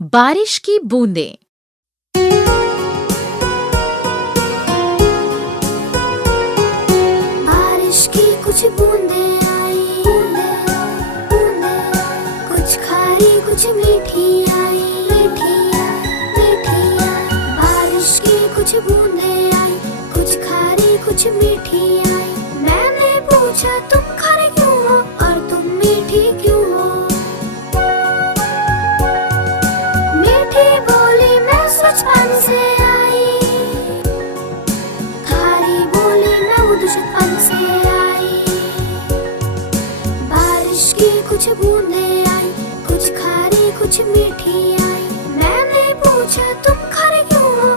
बारिश की बूंदें। बारिश की कुछ बूंदें आई, कुछ खारी कुछ मीठी आई, बारिश की कुछ बूंदें आई, कुछ खारी कुछ मीठी आई। मैंने पूछा तुम खारी क्यों हो और तुम मीठी क्यों हो? मीठी बोली मैं बचपन से आई, खारी बोली मैं बचपन से आई। बारिश की कुछ बूंदें आई, कुछ खारी कुछ मीठी आई। मैंने पूछा तुम खारी क्यों हो